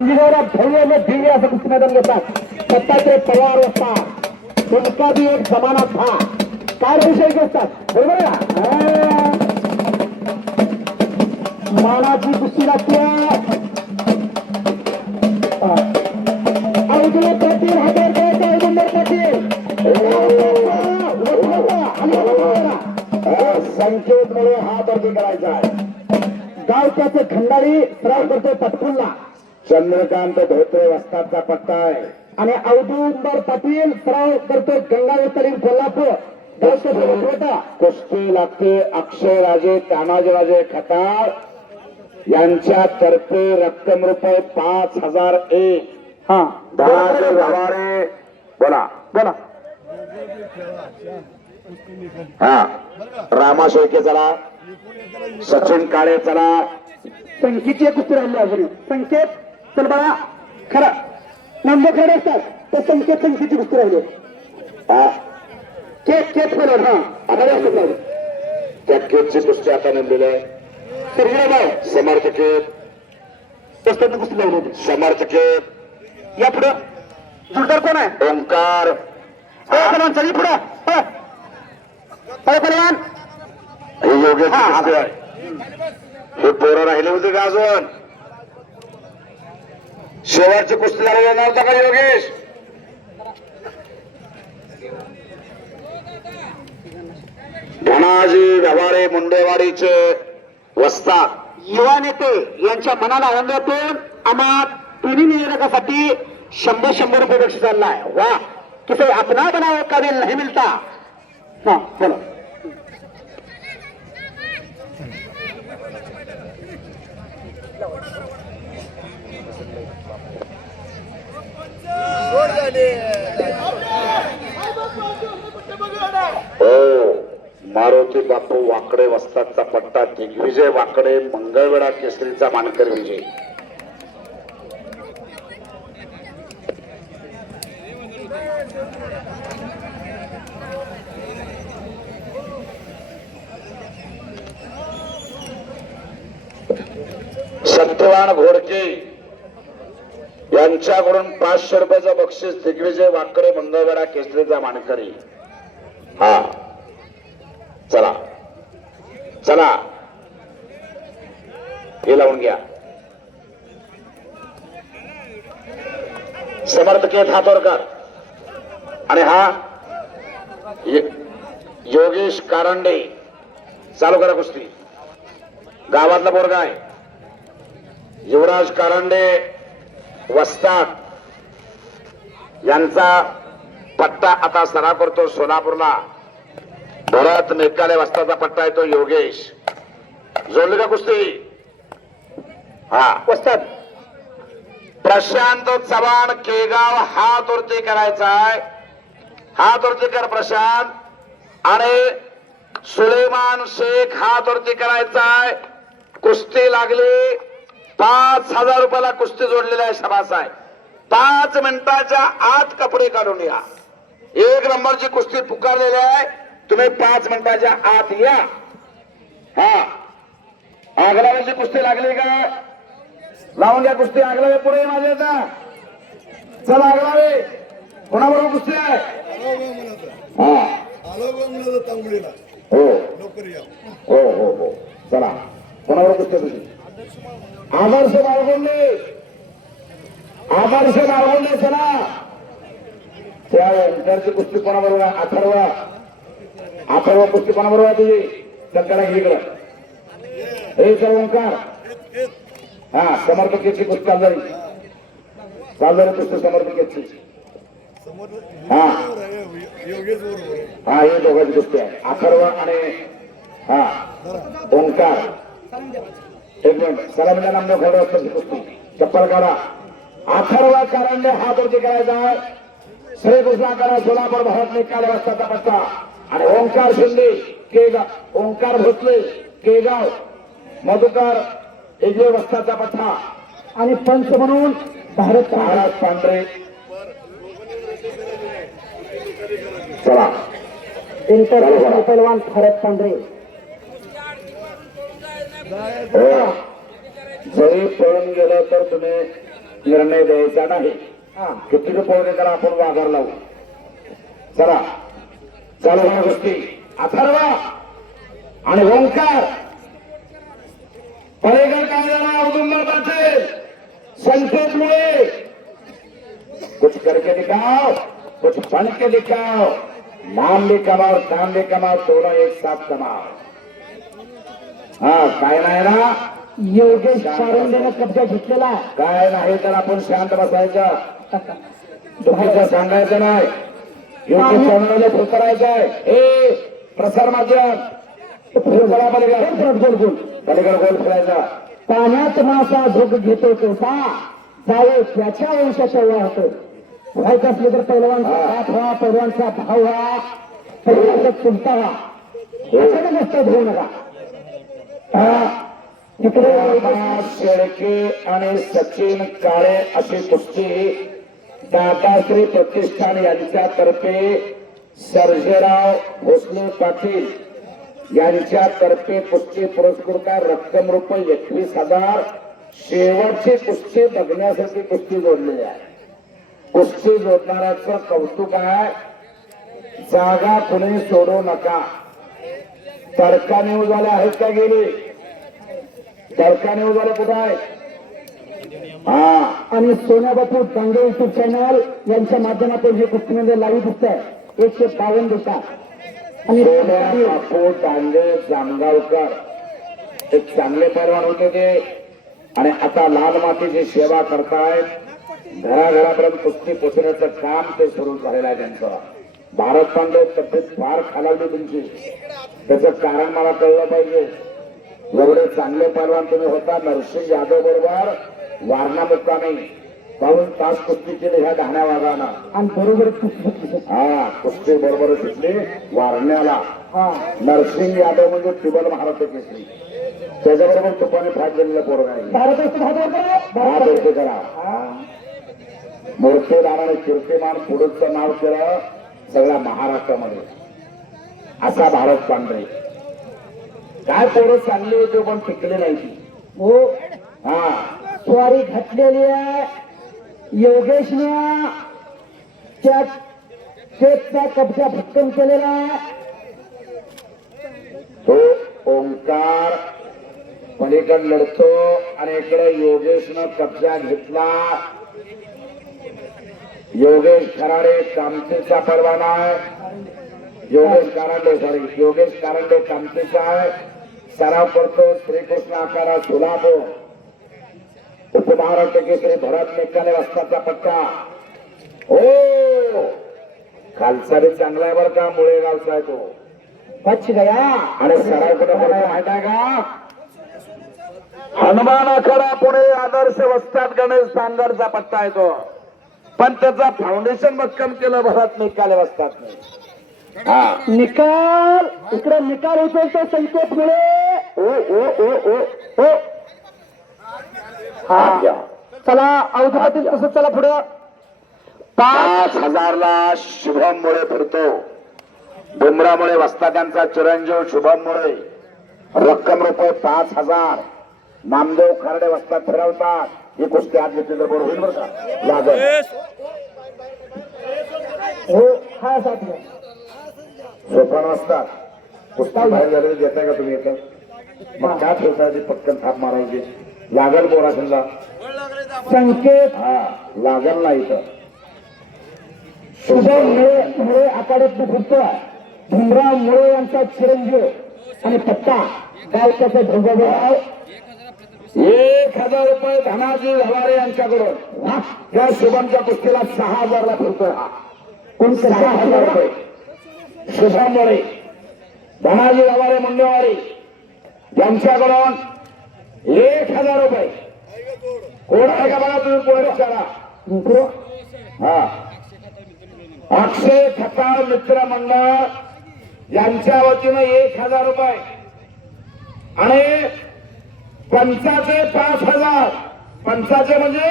भव्य में दिव्य असं कुस्ती मैदान घेतात. दत्तात्रय पवार असतात. उनका भी एक जमाना था. काय विषय घेतात बरोबर आहे. मानाची कुस्ती लागते. अवघड पाटील हातावर घ्यायचा. अवघड पाटील संकेत मुळे हात वरती करायचा आहे. गाव त्याचे खंडाळी सराव करतोय पटकुलला. चंद्रकांत धोत्रे वस्तादचा पट्टा आहे आणि औदुंबर पाटील सराव करतोय गंगावतरी कोल्हापूर. कुस्ती लागते अक्षय राजे तानाजीराजे खताळ यांच्या तर्फे रक्कम रुपये 5001. हा 10 व्यवहारे बोला बोला. हा रामा शेळके चला. सचिन काळे चला. संख्येची एक कुस्ती राहिली अजून. संकेत चल बाळा खरं नंबर खरे असतात तर संख्येची कुस्ती राहिली. केक केक बोलवर हा आता त्या केकची कुस्ती आता नेमलेली आहे. समर्थक कुस्ती लावली होती. समर्थक या पुढं जुळदार कोण आहे. ओंकार चली पुढं पळवान हे योगेश कुस्ती आहे. हे पोरं राहिले होते का अजून. शेवटची कुस्ती झालेली नव्हता का योगेश. धनाजी व्यवहारे मुंडेवाडीचे वस्ताद युवा नेते यांच्या मनाला आनंद होतून आम्हा टीव्ही निवेदकासाठी 100 रुपये बक्षीस चाललाय. वा किसे अपना बनाओ काबिल नहीं मिलता. हा बोला. मारुती बापू वाकडे वस्तादचा पट्टा. दिग्विजय वाकडे मंगळवेढा केसरीचा मानकर विजय. सत्यवान घोडके यांच्याकडून 500 रुपयाचं बक्षीस. दिग्विजय वाकडे मंगळवेढा केसरीचा मानकरी. हा चला चला हे लावून घ्या. समर्थक हातोरकर आणि हा योगेश कारंडे. चालू करा कुस्ती. गावातला पोरगा आहे. युवराज कारंडे वस्ताद यांचा पट्टा आता सराव करतो सोलापूरला. भरत मेकाले वस्ताचा पट्टा आहे तो योगेश. जोडली का कुस्ती. हा वस्ताद प्रशांत चव्हाण केगाव हात वरती करायचा आहे. हात वरती कर प्रशांत. आणि सुलेमान शेख हात वरती करायचा आहे. कुस्ती लागली. 5000 रुपयाला कुस्ती जोडलेली आहे. शबास आहे. 5 मिनिटाच्या आत कपडे काढून या. 1 नंबरची कुस्ती पुकारलेली आहे. तुम्ही 5 मिनिटाच्या आत या. हा आगलावीची कुस्ती लागली का लावून घ्या कुस्ती. आगलावे पुढे माझ्या आता चला. आगलावे कोणाबरोबर कुस्ती आहे. हो हो हो हो चला. कोणाबरोबर कुस्ती तुझी. आदर्श बाळगोंडे. आदर्श बाळगोंडे चला. त्या ओंकारची कुस्ती कोणाबरोबर. अथर्व कुस्ती कोणाबरोबर तुझी. दत्ताला इकडं हे सर ओंकार. हा समर्थकेची कुस्ती चालू कुस्ती समर्थकेची. हा हा हे दोघांची कुस्ती आहे. अथर्व आणि हा ओंकार. एक मिनिट सलामीला नामदेव खोडे असतात कुस्ती. चप्पल काढा. अथर्व कारंडे हात वरती करायचा. श्रीकृष्णा करा सोलापूर भारत निकाल वस्ताचा पट्टा. आणि ओंकार शिंदे केगाव. ओंकार भोसले केगाव मधुकर एजे वस्ताचा पट्टा. आणि पंच म्हणून भारत पांढरे. चला इंटर पैलवान भारत पांढरे. जरी पळून गेलं तर तुम्ही निर्णय द्यायचा नाही. किती पोहणे त्याला आपण वाघर लावू. चला चालू होण्या गोष्टी अथर्व आणि ओंकार पलेगड कांद्याला औदुंबर पाटील संकेत मुळे कुछ करके दिखाओ कुछ बन के दिखाओ. नाम भी कमाओ काम भी कमाओ दोनों एक साथ कमाओ. हा काय नाही ना योगेश कारंडेनं कब्जा घेतलेला आहे. काय नाही तर आपण शांत बसायचं. चुकीचं सांगायचं नाही. योगेश कारंडेला करायचंय. हे प्रसार माध्यम पलीकडे गोल फिरायचा. पाण्यात मासा झोक घेतो कसा जावे त्याच्या वंशाच्या होतो. व्हायचं असलं तर पैलवानचा बाप व्हा पैलवानचा भाव व्हा पैलवानचा चुलता व्हा. त्याच्याने नसतं घेऊ नका. इकडे शेळके आणि सचिन काळे अशी कुस्ती दादाश्री प्रतिष्ठान यांच्यातर्फे सर्जेराव भोसले पाटील यांच्यातर्फे कुस्ती पुरस्कृत रक्कम रुपये 21,000. शेवटची कुस्ती बघण्यासाठी कुस्ती जोडलेली आहे. कुस्ती जोडणाऱ्याचं कौतुक आहे. जागा कुणी सोडू नका. तडका न्यूजवाले आहेत का गेली? तडका न्यूजवाले कुठं आहे? आणि सोन्या बापू दांगे युट्यूब चॅनल यांच्या माध्यमातून हे कुस्तीमध्ये लाईव्ह दिसत आहे 152 दिवसात. आणि बापू दांगे जामगावकर एक चांगले पैलवान होते ते आणि आता लाल मातीची सेवा करतायत. घराघरापर्यंत कुस्ती पोचण्याचं काम ते सुरू झालेलं आहे त्यांचं. भारत पांडे तब्येत फार खालावली तुमची. त्याचं कारण मला कळलं पाहिजे. एवढे चांगले पैलवान तुम्ही होता. नरसिंह यादव बरोबर वारणा मुक्कामी 52 तास कुस्ती केली ह्या डहाण्या वाघानं. आणि बरोबर कुस्ती बरोबर सुटली वारण्याला. नरसिंह यादव म्हणजे टिबल महाराष्ट्र केसरी. त्याच्याबरोबर तुपाने फाट गेलेलं पोरगा आहे. करा मूर्तीदाराने कीर्तिमान पुढचं नाव केलं सगळ्या महाराष्ट्रामध्ये. असा भारत पांढरे काय पोरं चांगली होते पण टिकले नाही. हो स्वारी घातलेली आहे. योगेशने त्या शेतचा कब्जा भक्कम केलेला आहे. तो ओंकार पलीकडे लढतो आणि इकडे योगेशनं कब्जा घेतला. योगेश खराडे कामतेचा परवाना आहे. योगेश कारंडे कामतेचा आहे. सराव करतो श्रीकृष्ण आकारा सोलापूर. उपमहाराष्ट्र केसरी भरत मेकाले वस्ताचा पट्टा. हो खालचा बी चांगला आहे बरं का. मुळे गावचा आहे तो. पक्ष गया आणि सराव कुठे माहित आहे का? हनुमान आखाडा पुणे आदर्श वस्ताद गणेश सांगरचा पट्टा आहे तो. पण त्याचा फाउंडेशन भक्कम केलं भरत मेकाले वस्ताद. निकाल इकडे निकाल होतो तो संकेत मुळे. चला अवधातील कसं चला पुढे. 5,000ला शुभम मुळे फिरतो. बुमरामुळे वस्ताद्यांचा चिरंजीव शुभम मुळे. रक्कम रुपये 5,000. नामदेव खर्डे वस्ताद फिरवतात. ही कुस्ती आज घेतली तर बरोबर होईल बरं का. लागल हो हा साथी सोपान वाजतात. कुस्ती बाहेर झालेली देताय का तुम्ही येतं? मग काय ठेवतायची पटकन थाप मारायची. लागल बोराशनला संकेत लागल ना इथं. शुभम मुळे आखाड्यात फिरतोय. भीमराव मुळे यांचा चिरंजीव आणि पट्टा गावच्याचा ढोबळराव. 1,000 रुपये धनाजी हवारे यांच्याकडून. या शुभमच्या कुस्तीला 6,000ला फिरतोय. हा कोण 6,000 रुपये शुभम मुळे धनाजी हवारे मुंडेवाडी यांच्याकडून 1,000 रुपये. कोण आहे का बघा तुम्ही पोहे विचारा. अक्षय खताळ मित्र मंडळ यांच्या वतीनं 1,000 रुपये आणि पंचाचे 5,000. पंचाचे म्हणजे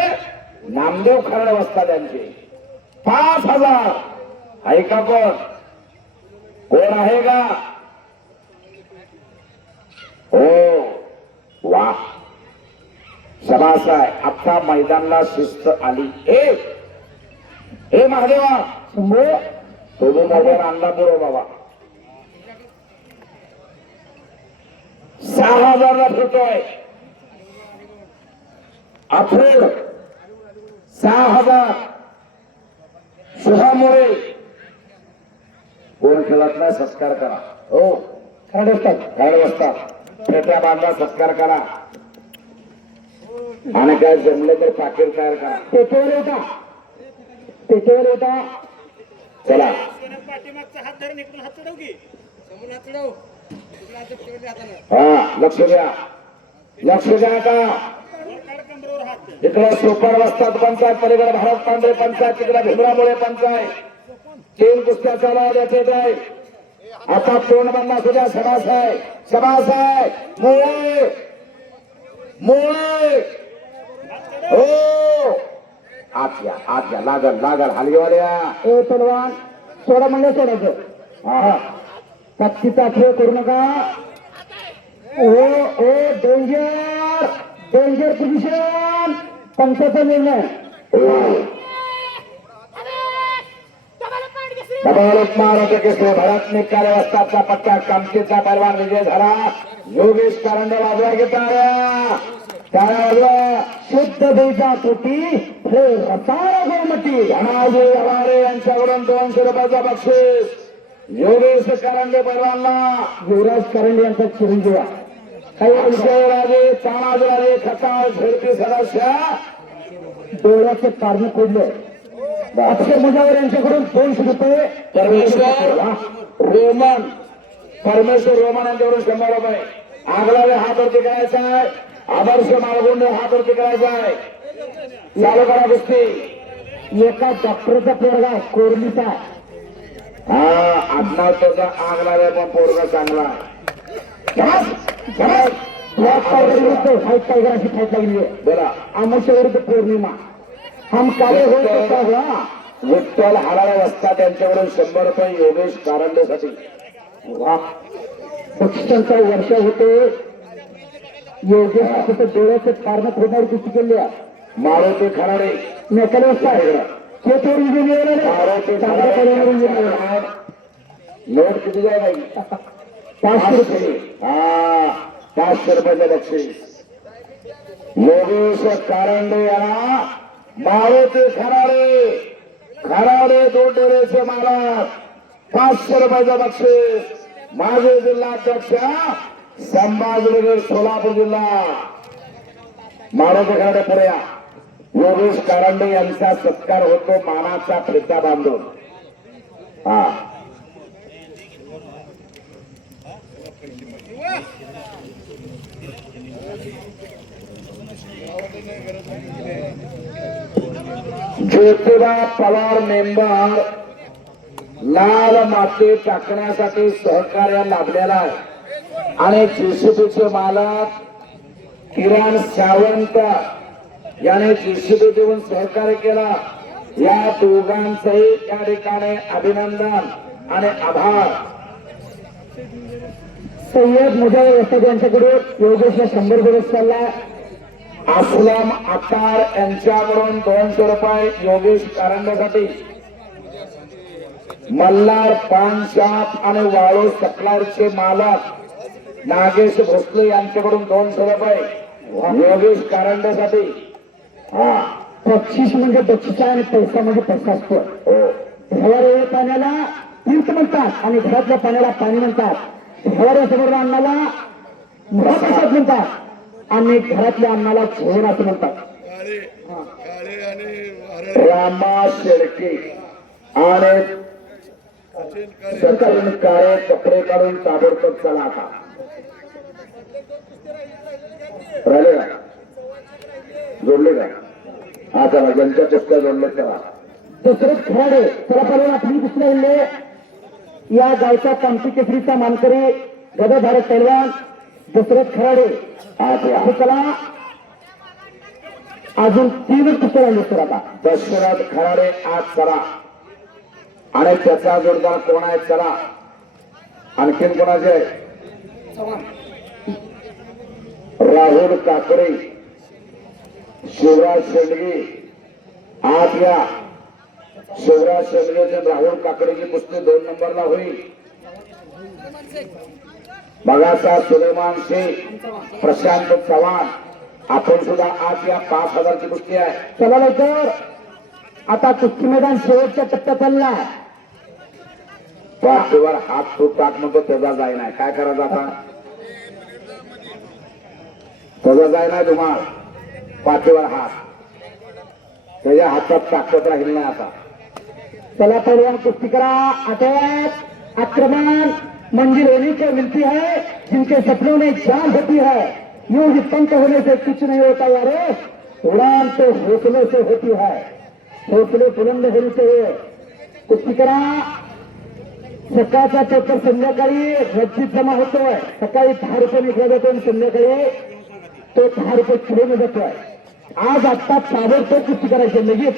नामदेव खरडे वस्ताद यांचे 5,000. ऐका कोण आहे का? हो वा शबास आहे. आता मैदानाला शिस्त आली. हे महादेवा शंभू तो जो मैदान आणला पुरो बाबा 6,000ला फिरतोय. अफूड 6,000. शुभामुळे कोण खेळत नाही सत्कार करा. हो खरड असतात. खेळ बसतात फेट्या बांधा सत्कार करा आणि काय जमले तर पाकिट तयार करा. पेटेवर येता पेटेवर येता. चला पाठीमागचा हात धरून इकडून हात चढव की समोर हात चढव इकडून हात ठेवले हाताला हा लक्ष द्या लक्ष द्या. आता काढ कंबरेवर हात इकडे सुपर वस्तात पंचायत पलीकडे भारत पांढरे पंचायत तिकडे भीमरामुळे पंचायत 3 कुस्त्या चालवा द्यायचे आहे. आता तोंड बंद सुद्धा शबास आहे. शबास आहे. मुळे मुळे हो आत या लागल लागल हलगीवाल्या. ए पलवान सोडा म्हणजे सोडायचं. हा ताकदीचा खेळ करू नका. ओ ओ डेंजर डेंजर पोझिशन. पंचाचा निर्णय. महाराष्ट्र केसरी भारत निकाले वस्तादचा पट्टा कामतीचा परवान विजय झाला. योगेश कारंडे वाजवा घेता त्याला शुद्ध देजा पोटी हे रसाळ गोमटी. धनाजी हवारे यांच्याकडून 200 रुपयाचा बक्षीस योगेश कारंडे परवानला. युवराज करंडे यांचा चिरंजीव आहे. काही अक्षयराजे तानाजीराजे खताळ झेडपी सदस्य डोळ्याचे कारण कोडले. अक्षय मुजावर यांच्याकडून 200 रुपये. परमेश्वर रोमन यांच्याकडून 100 रुपये. आगलावे हात वरती करायचा आहे. आदर्श माळगुंडे हात वरती करायचा आहे. चालू करा कुस्ती. एका डॉक्टरचा पोरगा कोरलीचा. हा आत्मा त्याचा आगलावे पण पोरगा चांगला आहे. ब्लॅक टायगर विरुद्ध व्हाईट टायगर अशी फाईट लागली आहे. बोला आमच्या विरुद्ध पौर्णिमा. हम कार्य होत होता हुआ. विठ्ठल हाडाळे वस्ता त्यांच्याकडून 100 रुपये योगेश कारंडेसाठी. बक्षिसांचा वर्ष होते. योगेश तिथे डोळ्याचे कारण खोडणारी कुस्ती केली आहे. मारुती खराडे मेकल वस्ता आहे केतोर मारुती खराडे नोट किती जाय बाई 500 रुपये. हा 500 रुपयाचं बक्षीस योगेश कारंडे यांना. मारुती खराडे 2 डोळ्याचे मालक 500 रुपयाचं बक्षीस. माजी जिल्हाध्यक्ष संभाजीनगर सोलापूर जिल्हा. मारुती खराडे पुढे या. योगेश कारंडे यांचा सत्कार होतो मानाचा फिरता बांधून. हा ज्योतिबा पवार मेंबर लाल माती टाकण्यासाठी सहकार्य लाभलेला आहे आणि जेसीबीचे मालक किरण सावंत याने जेसीबी देऊन सहकार्य केला. या दोघांचंही या ठिकाणी अभिनंदन आणि आभार. सय्यद मुजावर वस्ताद यांच्याकडून योगेशला 100 दिवस चालला. असलम अत्तार यांच्याकडून 200 रुपये योगेश कारंडेसाठी. मल्हार पान शॉप आणि वाळू सप्लायरचे मालक नागेश भोसले यांच्याकडून 200 रुपये योगेश कारंडेसाठी. हा बक्षीस म्हणजे बक्षीस आहे आणि पैसा म्हणजे पैसा असतो. ढेवारे पाण्याला तीर्थ म्हणतात आणि घरातल्या पाण्याला पाणी म्हणतात. ढेवाऱ्यासमोर अन्नाला महाप्रसाद म्हणतात आणि घरातल्या अन्नाला जेवण असं म्हणतात. रामा शेळके आणि सचिन काळे कपडे काढून ताबडतोब चला. आता राहिले का जोडले का? हा चला ज्यांच्या कुस्त्या जोडल्या तेव्हा दशरथ खराडे चला पहिला आपली कुस्ती राहिले. या गावचा कामती केसरीचा मानकरी गदाधारक पैलवान दशरथ खराडे. आणि चला अजून 3 कुस्त्या राहिले सर. आता दशरथ खराडे आज चला आणि त्याचा जोरदार कोण आहे चला. आणखीन कोणाचे आहे? राहुल काकडे शिवराज शेंडगे आत या. शिवराज शेंडगेचे राहुल काकडेची कुस्ती 2 नंबरला होईल. बघाचा सुलेमान शेख प्रशांत चव्हाण आपण सुद्धा आत या. 5,000ची कुस्ती आहे. चला लवकर, आता कुस्ती मैदान शेवटच्या टप्प्यात चालला. पाठीवर हात तू टाक म्हणतो त्याचा जाय नाही. काय करायचं आता? त्याचा जाय नाही तुम्हाला. पाठीवर हात, त्याच्या हातात ताकद राहील नाही आता. चला पहलवान कुश्ती करा. आठवत आक्रमण मंजिल होने को मिलती है, जिनके सपनों में जान होती है. यूं ही पंख होने से कुछ नहीं होता यारे, उड़ान तो हौसले से होती है. हौसले बुलंद होने चाहिए. कुस्ती करा. सकाळचा पेपर संध्याकाळी रद्दीत जमा होतोय. सकाळी 10 रुपये निघला जातो आणि संध्याकाळी तो 10 रुपये किलोने जातोय. आज आत्ता ताबडतोब कुस्ती करायची लगेच.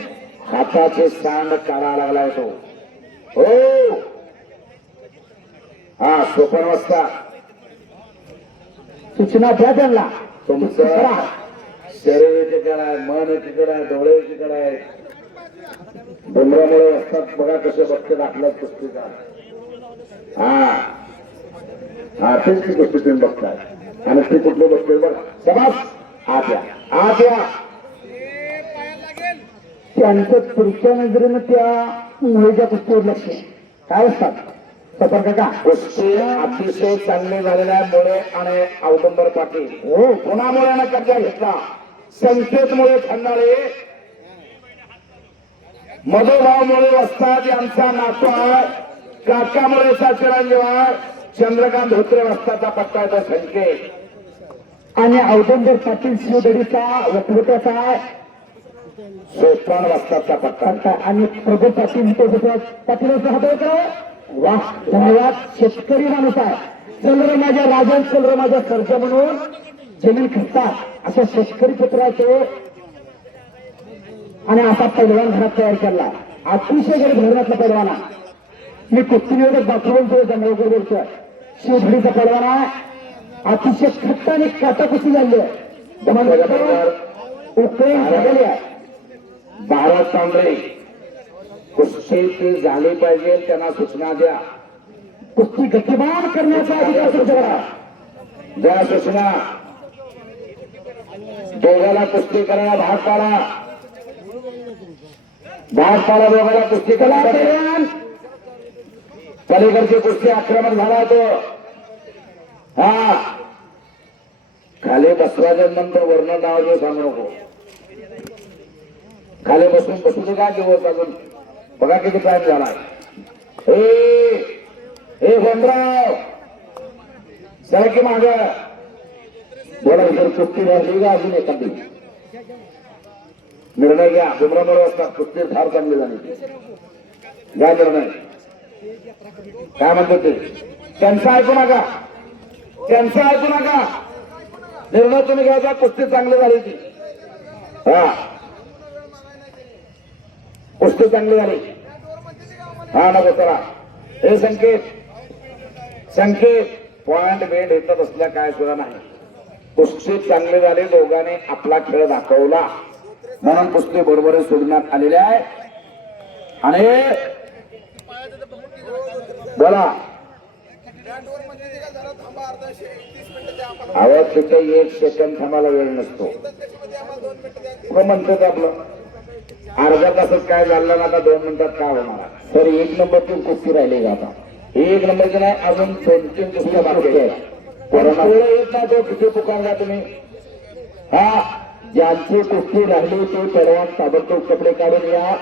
हाताचे सांड काढा लागलाय तो. हो हा 54 वाजता सूचना द्या त्यांना. तुमचं शरीर एकीकडे आहे, मन एकीकडे आहे, डोळे एकीकडे आहे. डोंगरामुळे असतात बघा कसे बघते दाखला कुस्तीचा. हा हा तेच ती कुस्ती तुम्ही बघताय. आणि ती कुठली बघते बघा. समाज आत या, आत या. त्यांचं पुढच्या नजरेनं त्या मुलीच्या कुस्तीवर लक्ष आहे. काय असतात सफर काका? कुस्ती अतिशय चांगले झालेले आहे. मुळे आणि औदंबर पाटील. हो कोणामुळे कब्जा घेतला? संकेतमुळे ठरणारे मधुभावमुळे वस्ताद यांचा नातू आहे. काकामुळेचा चिरंजीव आहे. चंद्रकांत धोत्रे वस्ताचा पट्टा येतो संकेत. आणि औदंबर पाटील शिवदडीचा वक्तव्याचा आहे. 54 वस्ताचा पट्टा. आणि प्रभू पाटील पाटील हात. वा धन्यवाद. शेतकरी माणूस आहे. चंद्र माझ्या राजन, चंद्र माझ्या सर्जा म्हणून जमीन खचतात अशा शेतकरी पुत्राचे आणि असा पैलवान घरात तयार केला. अतिशय गरीब घरातला पैलवाना. मी कुस्ती निवडत दाखवून जमवकर बोलतोय. शिवधडीचा पैलवान आहे. अतिशय खट्ट आणि काटा कुस्ती झाली आहे. उकळी झालेली आहे. भारत तांबरे कुस्ती ती झाली पाहिजे त्यांना सूचना द्या. कुस्ती गतिमान करण्याचा अधिकार तुमच्याकडे. ज्या सूचना दोघाला कुस्ती करायला भाग पाडा. भाग पाडा दोघाला कुस्ती करायला. पलीकडची कुस्ती आक्रमण झाला तो. हा खाली बसवायच्या नंतर वर्ण नाव जे सांगू नको. खाली बसून बसू दे. काय दिवस अजून बघा किती टाइम झाला. हे गोंधराव सर की माग बोला. जर कुस्ती राहिली का अजून एखादी निर्णय घ्या. डोंगरामुळे असतात कुस्ती फार चांगली झाली. घ्या निर्णय. काय म्हणतो ते त्यांचं ऐकू नका. त्यांचं ऐकू नका. निर्णय तुम्ही घ्यायचा. कुस्ती चांगली झाली ती. हा कुस्ती चांगली झाली. हा नको चला. हे संकेत पॉइंट बेड येतच असल्या काय सुद्धा नाही. कुस्ती चांगली झाली. दोघांनी आपला खेळ दाखवला म्हणून कुस्ती बरोबर सोडण्यात आलेली आहे. आणि बोला आवाज तिथे 1 सेकंद थांबायला वेळ नसतो. म्हणतो ते आपलं अर्ध्या तासात काय झालं ना आता 2 मिनिटात काय होणार. तर 1 नंबरची कुस्ती राहिली का आता? 1 नंबरची नाही अजून 2-3 कुस्त्या बाकी आहेत. कोरोना येत नाही तो किती पुकारला तुम्ही. हा ज्यांची कुस्ती राहिली ते परवा ताबडतोब कपडे काढून या.